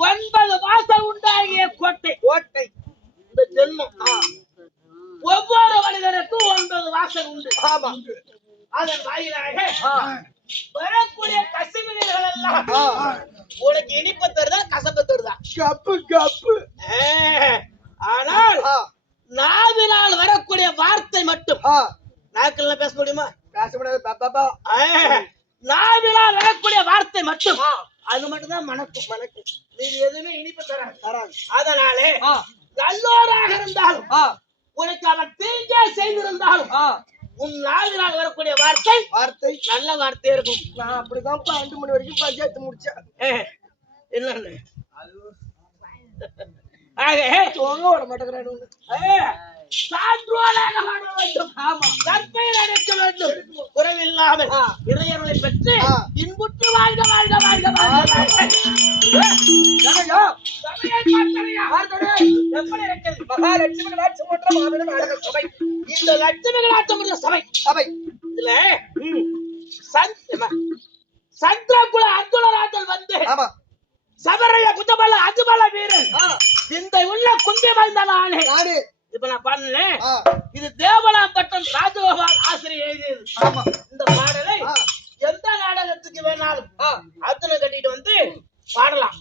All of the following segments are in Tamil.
9 மாசம் உண்டாகிய கோட்டை கோட்டை இந்த ஜென்மம் ஒவ்வொரு மனிதனுக்கும் 9 வாசல் உண்டு. ஆமா, அதன் வாயிலாக வரக்கூடிய கசிவினர்கள் எல்லாம் உனக்கு இனிப்பு தருதா கசப்பு தருதா? Cup cup. ஆனால் நாவினால் வரக்கூடிய வார்த்தை மட்டும் நாக்குல பேச முடியுமா? பேச முடியாது. நாவினால் வரக்கூடிய வார்த்தை மட்டும் அது மட்டும் தான் மணக்கும் மணக்கும். நீ எதுவுமே இனிப்பு தராது. அதனாலே நல்லோராக இருந்தாலும் உனக்கு அவன் தீங்கே செய்திருந்தாலும் உன் நாவினால் வரக்கூடிய வார்த்தை வார்த்தை நல்ல வார்த்தை இருக்கும். நான் அப்படிதான் 2 மணி வரைக்கும் பஞ்சாயத்து முடிச்சேன். என்னன்னு விட மாட்டேங்கிறேன். சான்றோராக வாழ வேண்டும். ஆமா, கற்பையில் அடைக்க வேண்டும். குறைவில்லாமல் இறையர்களை பெற்று இன்புற்று வாழ்க வாழ்க வாழ்க வாழ்க. எப்படி இருக்கிறது? மகாலட்சுமி கடாட்சம் போன்ற மாபெரும் நாடக சபை. இந்த லட்சுமி கடாட்சம் சபை சபை இதுல சந்திரகுல அர்ஜுனராஜன் வந்து சபரைய குஜபல அஜுபல வீரன் இந்த உள்ள குந்தி வந்த நானே இப்ப நான் பாடுனேன். இது தேவலாம்பட்டம் ராஜகோபால் ஆசிரியர் எழுதியது. இந்த பாடலை எந்த நாடகத்துக்கு வேணாலும் அர்ஜுன கட்டிட்டு வந்து பாடலாம்.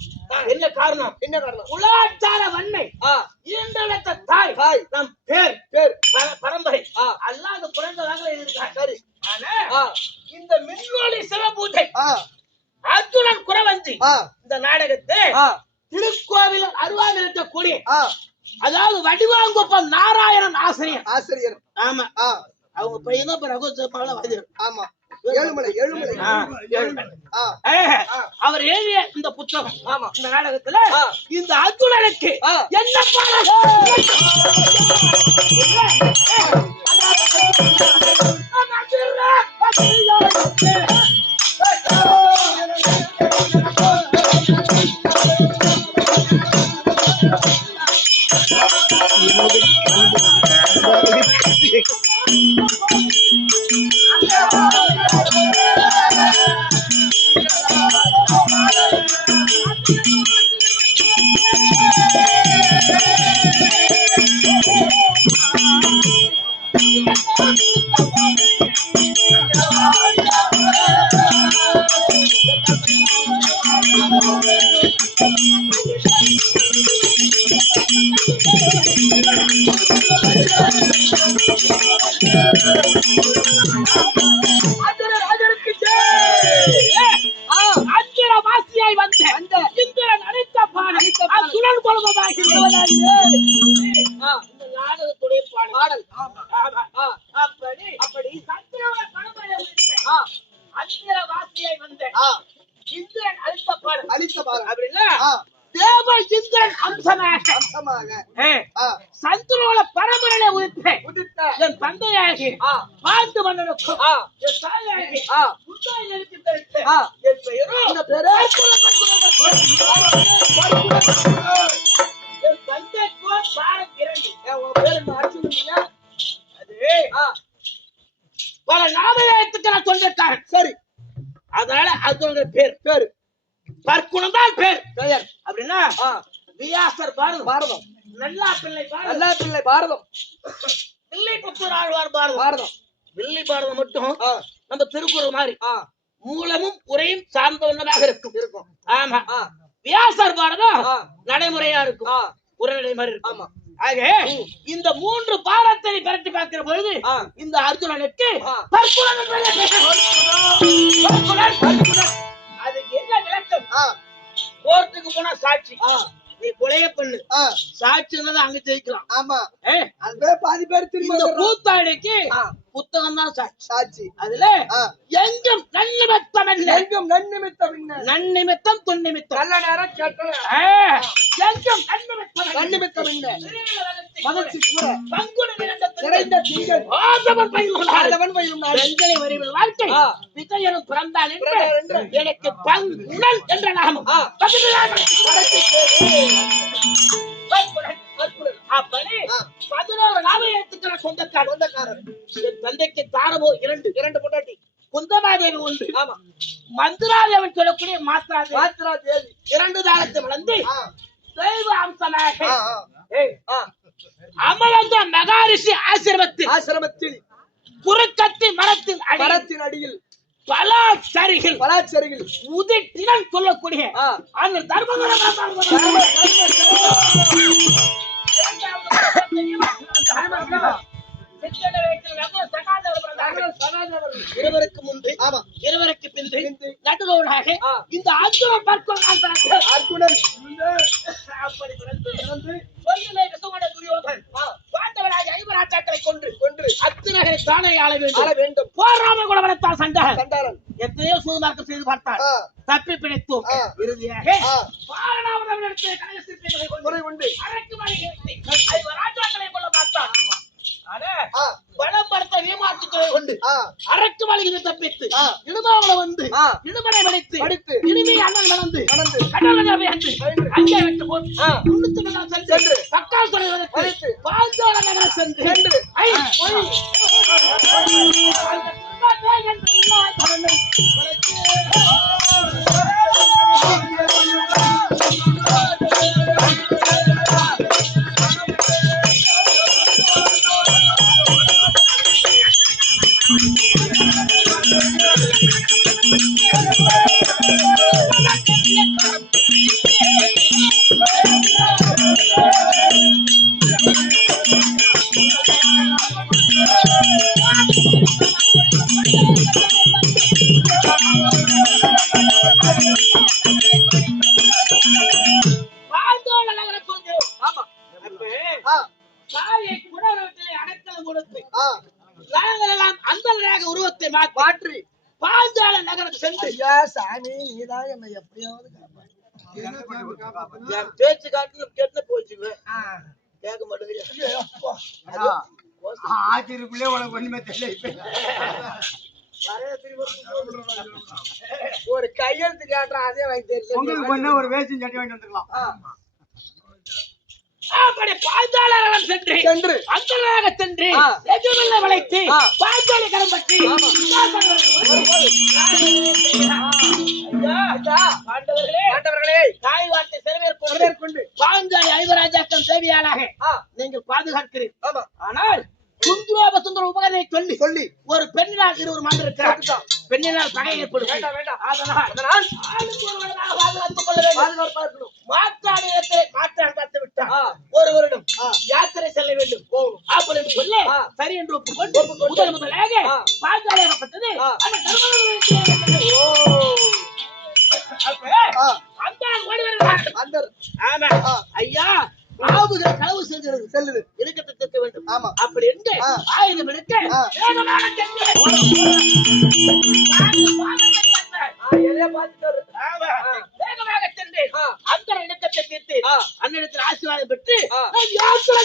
என்ன காரணம்? என்ன காரணம்? குலாச்சார வன்மை ஈன்றெடுத்த தாய் நம் பேர் பேர் பரம்பரை அல்லாத குறைந்ததாக எழுதியிருக்கார். சரி, ஆனா இந்த மின்னொளி சிவபூஜை அர்ஜுனன் குறவஞ்சி இந்த நாடகத்தை திருக்கோவில் அருவாவில் இருக்கக்கூடிய அதாவது வடிவாங்குப்பம் நாராயணன் ஆசிரியர். ஆமா, அவங்க பையன் தான் ரகுபால வாதியார். ஆமா, ஏழுமலை அவர் எழுதிய இந்த புத்தகம். ஆமா, இந்த நாடகத்துல இந்த அர்ஜுனனுக்கு என்ன நாடகத்துடைய பாடல். அப்படி அந்திர வாசியை வந்த இந்திரன் அளித்த பாடல் அப்படின்னா தேவ இந்திரன் அம்சமாக சந்திரோட பரம்பரையை உதித்த என் தந்தையாகி பாண்டு மன்னனுக்கும் என் தாயாகி புத்தாய் எழுத்து தரித்த என் பெயரும் என் தந்தைக்கோ பாரம் 2 உன் பேர் அடிச்சுருந்தீங்க. அது பல நாமயத்துக்கு நான் சொல்லிட்டாங்க. சரி, அதனால அதோட பேர் பற்குணம் தான் பெயர் அப்படின்னா வியாசர் பாரதம், நல்லா பிள்ளை பாரதம், வில்லை புத்தூர் ஆழ்வார் பாரதம், வில்லை பாரதம் மட்டும் நம்ம திருக்குறள் மாதிரி மூலமும் உரையும் சார்ந்த ஒன்றதாக இருக்கும். ஆமா, வியாசர் பாடலும் நடைமுறையா இருக்கும், உரைநடை மாதிரி இருக்கும். ஆமா, ஆக இந்த 3 பாடத்தை பரட்டி பார்க்கிற பொழுது இந்த அர்ஜுனனுக்கு அதுக்கு என்ன விளக்கம்? கோர்ட்டுக்கு போனா சாட்சி, நீ கொலைய பண்ணு, சாட்சி இருந்தா அங்க ஜெயிக்கலாம். ஆமா, அதுவே பாதி பேர் திரும்ப கூத்தாடிக்கு புத்தகம் தான் சாட்சி. அதுல எங்கும் நன்னிமித்தம் என்ன, எங்கும் நன்னிமித்தம் துன்னிமித்தம், நல்ல நேரம் கேட்கல, எங்கும் நன்னிமித்தம் என்ன, மகிழ்ச்சி கூட பங்குடு நிறைந்த திங்கள் ஆதவன் பயிலும் பெண்களை வரிவில் வாழ்க்கை விஜயனும் பிறந்தான் என்று எனக்கு பங்குடன் என்ற நாமம் அப்படி 11 நாமம் எடுத்துக்கிற சொந்தக்காரர். தந்தைக்கு தாரவோ 2 பொண்டாட்டி, குந்தமாதேவி ஒன்று, மந்திராதேவன் சொல்லக்கூடிய மாத்ராதேவி 2 தாரத்தை வளர்ந்து தெய்வ அம்சமாக அமலந்த மகாரிஷி ஆசிரமத்தில் குறுக்கத்தி மரத்தின் அடியில் பலாச்சரிகள் உதிட்டிடன் சொல்லக்கூடிய அந்த தர்மபுரம் இருவருக்கு முன்பு இருவருக்கு பின்பு நடுவோடாக இந்த அர்ஜுனன் அர்ஜுனன் அப்படி பாண்டவராக 5 ராஜாக்களை கொன்று அத்தினகரை தானே ஆள வேண்டும். போராம குலவனத்தால் சண்டாளன் எத்தனையோ சூதுமார்க்கம் செய்து பார்த்தார், தப்பி பிழைத்தோம். இறுதியாக ராஜாக்களை கொள்ள பார்த்தார். பலப்படுத்த ஏமாற்றுகளை கொண்டு அரக்கு மலையை தப்பித்து இடுமாவளை வந்து இடுமனை வளைத்து இனிமே அண்ணன் நடந்து கடலை அங்கே விட்டு போட்டு சென்று பக்கால் சொல்வதற்கு பாஞ்சால நகர சென்று உருவத்தை மாற்றி பாஞ்சால நகரத்துக்கு சென்று சாமி நீதான் என்னை எப்படியாவது பேச்சு காட்டு கேட்டு போச்சுங்க கேட்க மாட்டேங்குது. ஒரு கையெழுத்து கேட்டா அதே வாங்கி தெரியல, ஒரு வேஷ்டி சட்டை வாங்கி வந்துடலாம். அப்படி பாஞ்சாலம் சென்று அந்தராக சென்று எதுவுமில்லை வளைத்து பாஞ்சாலி கரம் பற்றி பாண்டவர்களே தாய் வார்த்தை செலவேற்கொண்டு பாஞ்சாலி 5 ராஜாக்கள் தேவையாளாக நீங்கள் பாதுகாக்கிறீர்கள். ஆனால் சுந்தர உபகரணை சொல்லி ஒரு பெண்ணினால் 20 மாதம் இருக்கிறார். பெண்ணினால் பகை ஏற்படும். அதனால் பாதுகாத்துக் கொள்ள வேண்டும். மாற்றாடு பார்த்து விட்டார். ஒரு வருடம் யாத்திரை செல்ல வேண்டும் அப்படின்னு சொல்லி சரி என்று ஒப்புக்கொண்டு முதலாக பாஞ்சாலியாகப்பட்டது அந்த ஐயா களவு செல்லுது இலக்கத்தை தக்க வேண்டும். ஆமா, அப்படி என்று ஆயுதம் எடுக்க வேகமாக சென்று அந்த இலக்கத்தை தீர்த்து அன்னிடத்தில் ஆசீர்வாதம் பெற்று யாத்திரை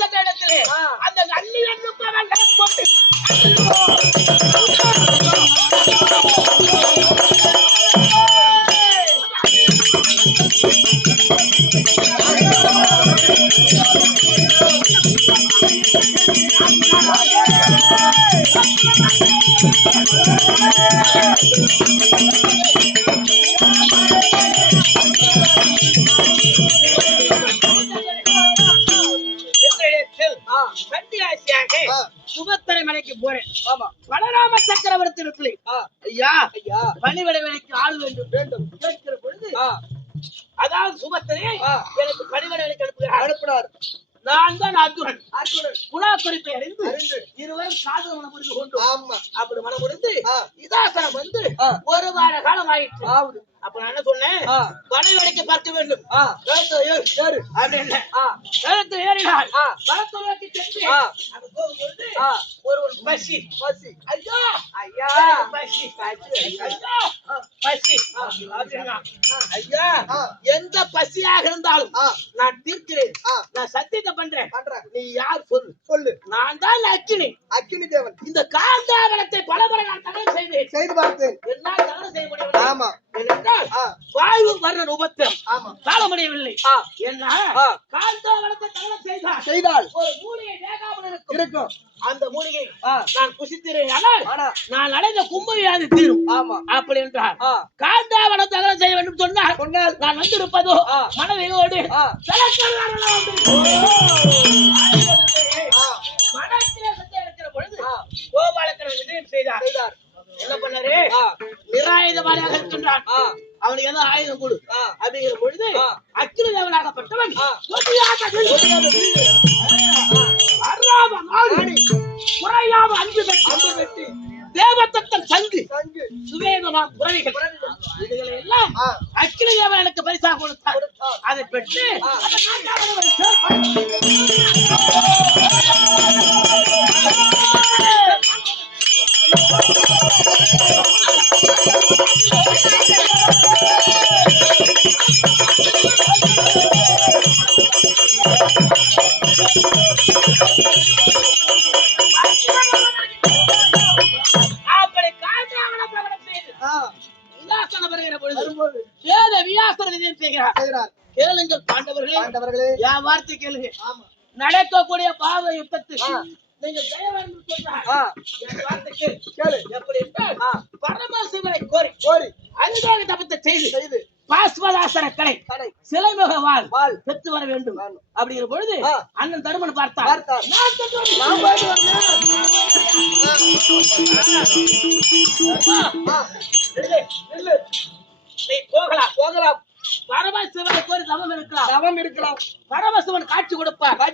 சென்ற இடத்திலே அந்த அள்ளி கொண்டு சுபத்திரை மலைக்கு போறேன். பலராம சக்கரவர்த்தி இடத்துல ஐயா ஐயா பணிவிட வேலைக்கு ஆள் வேண்டும் வேண்டும் கேட்கிற பொழுது அதாவது சுபத்திரையை எனக்கு பணிவிட வேலைக்கு அனுப்பினார். நான் தான் அர்ஜுனன் குணா குறிப்பை அறிந்து இருவரும் காதல் மனம் புரிந்து கொண்டோம். அப்படி மனம் புரிந்து இதாசனம் வந்து ஒரு வார காலம் ஆயிடுச்சு. அப்ப நான் என்ன சொன்னேன், பனை வடைக்க பார்க்க வேண்டும் அப்படின்னு ஏறினாள். பரத்துக்கு சென்று அங்க போகும்போது ஒரு பசி பசி ஐயா ஐயா பசி பசி அப்படின்னா ஐயா எந்த பசியாக இருந்தாலும் நான் தீர்க்கிறேன், நான் சத்தியத்தை பண்றேன். நீ யார் சொல்லு சொல்லு. நான் தான் அக்கினி அக்கினி தேவன். இந்த காந்தாவனத்தை பலமுறை நான் தகவல் செய்தேன், செய்து பார்த்தேன். என்ன தகவல் செய்ய முடியும்? ஆமா வாயு வர்ற ரூபத்தில் தாழ முடியவில்லை. என்ன காந்தாவனத்தை தகவல் செய்தால் ஒரு மூலிகை வேகாமல் இருக்கும். அந்த மூலிகை நான் புசித்தேன், ஆனால் நான் அடைந்த கும்பவியாதி தீரும். அப்படி என்றார். காந்தாவனம் தகவல் செய்ய வேண்டும் சொன்னால் நான் வந்திருப்பதோ மனதையோடு மனத்திலே இருக்கிற பொழுது கோபாலக்கரன் விஜயம் செய்தார். என்ன பண்ணாரு, நிராயுதபாணியாக இருக்கின்றான், அவனுக்கு ஏதோ ஆயுதம் கொடு அப்படிங்கிற பொழுது அக்கினி தேவனாகப்பட்டவன் குறையாம அன்பு பெட்டி தேவத்தத்தன் சங்கு சுவேதமாம் புறவிகள் இதுகளை எல்லாம் அக்கினி தேவன் எனக்கு பரிசாக கொடுத்தார். அதை பெற்று கேளுங்கள் பாண்டவர்களே, என் வார்த்தை கேளுங்க. நடக்கக்கூடிய பாவ யுத்தத்துக்கு நீங்கள் பரமசிவனை கோரி அதுதான் தபத்தை செய்து பாஸ்வதாசர கடை சிலைமுக வாழ் பெற்று வர வேண்டும் அப்படிங்கிற பொழுது அண்ணன் தருமன் பார்த்தார். போகலாம் பரமசிவனை கோரி தவம் இருக்கலாம். பரமசிவன் காட்சி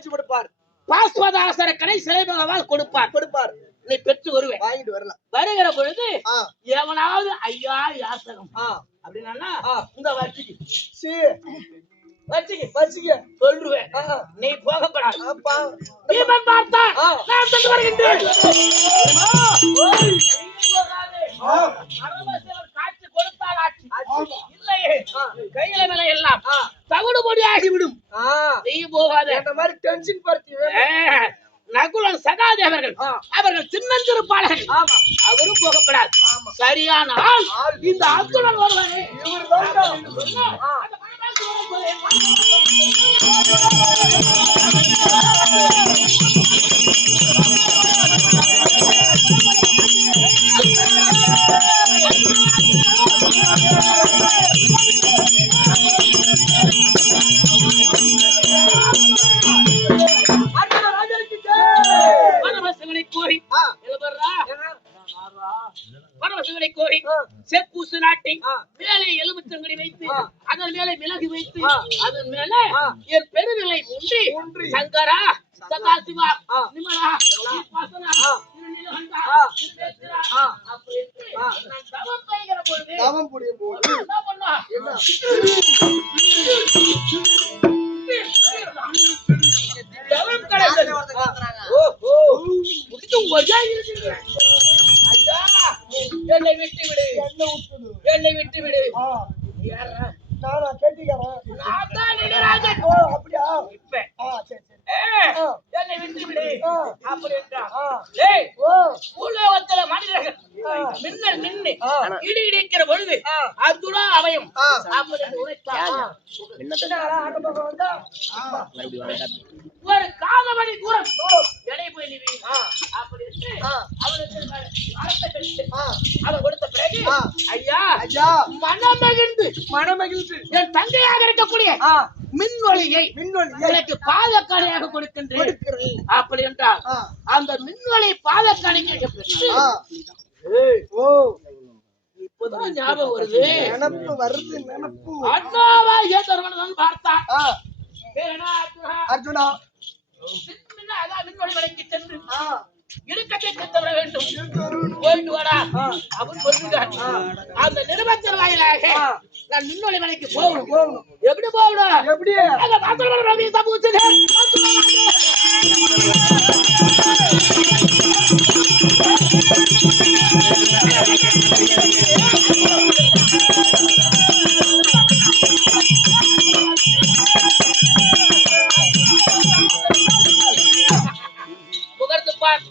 கொடுப்பார். பாஸ்வதாசர கடை சிலைமுகவால் கொடுப்பார். நீ பெற்று வருவேன், வாங்கிட்டு வரலாம். வருகிற பொழுது எவனாவது ஐயா யாசகம் அப்படின்னா இந்த வச்சுக்க சொல்லுவேன், நீ போகப்படாது. பார்த்தா நான் சென்று வருகின்றேன். காட்சி கொடுத்தால் ஆட்சி இல்லையே கையில மேல எல்லாம் தகுடு பொடி ஆகிவிடும். நீ போகாத மாதிரி டென்ஷன் படுத்தி நகுலன் சகாதேவர்கள் அவர்கள் சின்னஞ்சிறு பாடகர்கள், அவரும் போகப்படாது. சரியான ஆள் இந்த அர்ஜுனன் வருவானே பரமசிவனை கோரி செப்பூசு நாட்டி மேலே எலுமிச்சங்கடி வைத்து அதன் மேலே மிளகு வைத்து அதன் மேலே என் பெருநிலை முன்றி சங்கரா சதாசிவா நிமலா தவம் புரியும் போது என்னை விட்டு விடு. நானா கேட்டிக்கிறேன், நான் தான் நடராஜன். அப்படியா? இப்ப என்னை விட்டு விடு அப்படி என்றான். பூலோகத்துல மனிதர்கள் மின்னல் மின்னு இடி இடிக்கிற பொழுது அர்ஜுனா அவயம் அப்படி உரைத்தான். ஒரு காதமணி தூரம் எடை போய் நிவி அப்படி அவனுக்கு அவன் கொடுத்த பிறகு ஐயா மனமகிழ்ந்து என் தந்தையாக இருக்கக்கூடிய மின்வொலியை எனக்கு பாதக்காணியாக கொடுக்கின்றேன் அப்படி என்றால் அந்த மின்வொலி பாதக்காணிக்கு பெற்று இப்பதான் ஞாபகம் வருது. நினப்பு வருது, நினப்பு. அண்ணாவா ஏதொருவன் பார்த்தா அர்ஜுனா மின்னொளி மலைக்கு சென்று இடுக்கத்தை சென்று வர வேண்டும். போயிட்டு வாடா அவன் சொல்லுகிறான். அந்த நிருபத்தின் வாயிலாக நான் மின்னொளி மலைக்கு போகணும். எப்படி போகணும்? எப்படி? ரவி சமூகத்தில் முகர்ந்து பார்.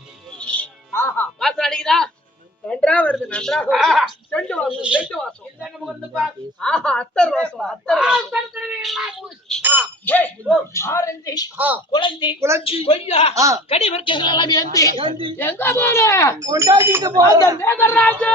வாசல் அடிக்குதா? நன்றா வருது, நன்றா செண்டு வாசம், செண்டு வாசம். இல்லன்னு முகர்ந்து பார். அத்தர் வாசம், அத்தர் வாசம். ஆரஞ்சு, குழந்தை, குளஞ்சி, கொய்யா, கடிவர்க்கங்கள் எல்லாம் ஏந்தி எங்க போற? கொண்டாடிட்டு போற வேதராஜா